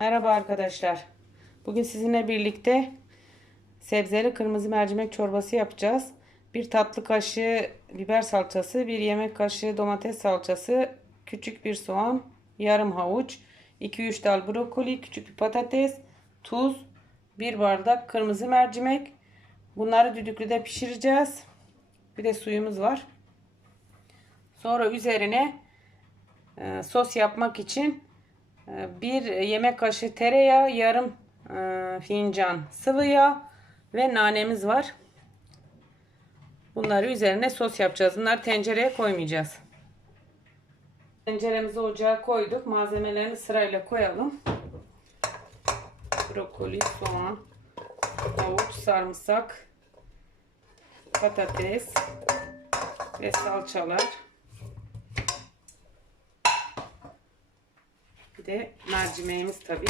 Merhaba arkadaşlar. Bugün sizinle birlikte sebzeli kırmızı mercimek çorbası yapacağız. Bir tatlı kaşığı biber salçası, bir yemek kaşığı domates salçası, küçük bir soğan, yarım havuç, 2-3 dal brokoli, küçük bir patates, tuz, bir bardak kırmızı mercimek. Bunları düdüklüde pişireceğiz. Bir de suyumuz var. Sonra üzerine e, sos yapmak için e, bir yemek kaşığı tereyağı, yarım e, fincan sıvı yağ ve nanemiz var. Bunları üzerine sos yapacağız. Bunları tencereye koymayacağız. Tenceremizi ocağa koyduk. Malzemelerini sırayla koyalım. Brokoli, soğan, havuç, sarımsak, patates ve salçalar. Bir de mercimeğimiz tabii.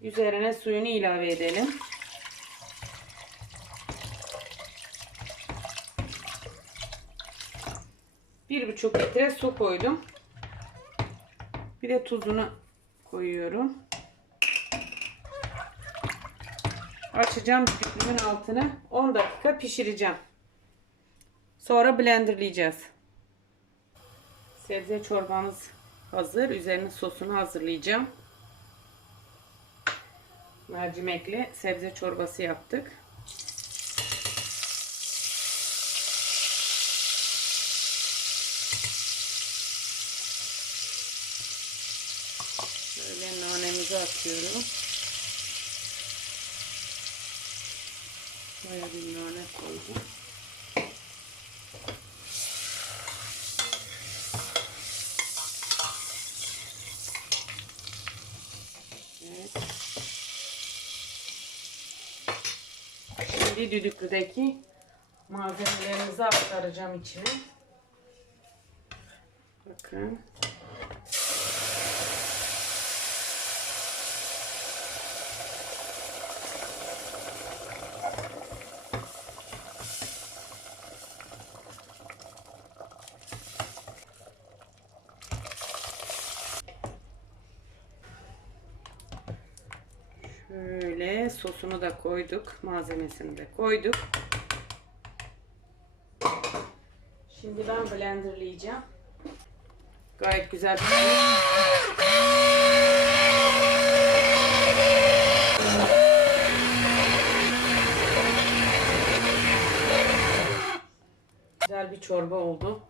Üzerine suyunu ilave edelim. Bir buçuk litre su koydum. Bir de tuzunu koyuyorum. Açacağım düdüklümün altını 10 dakika pişireceğim. Sonra blenderlayacağız. Sebze çorbamız hazır. Üzerine sosunu hazırlayacağım. Mercimekli sebze çorbası yaptık. Böyle nanemizi atıyorum. Bayağı bir nane koydum. Şimdi düdüklüdeki malzemelerimizi aktaracağım içine. Bakın. Şöyle sosunu da koyduk. Malzemesini de koyduk. Şimdi ben blenderlayacağım. Gayet güzel pişiyor. Güzel bir çorba oldu.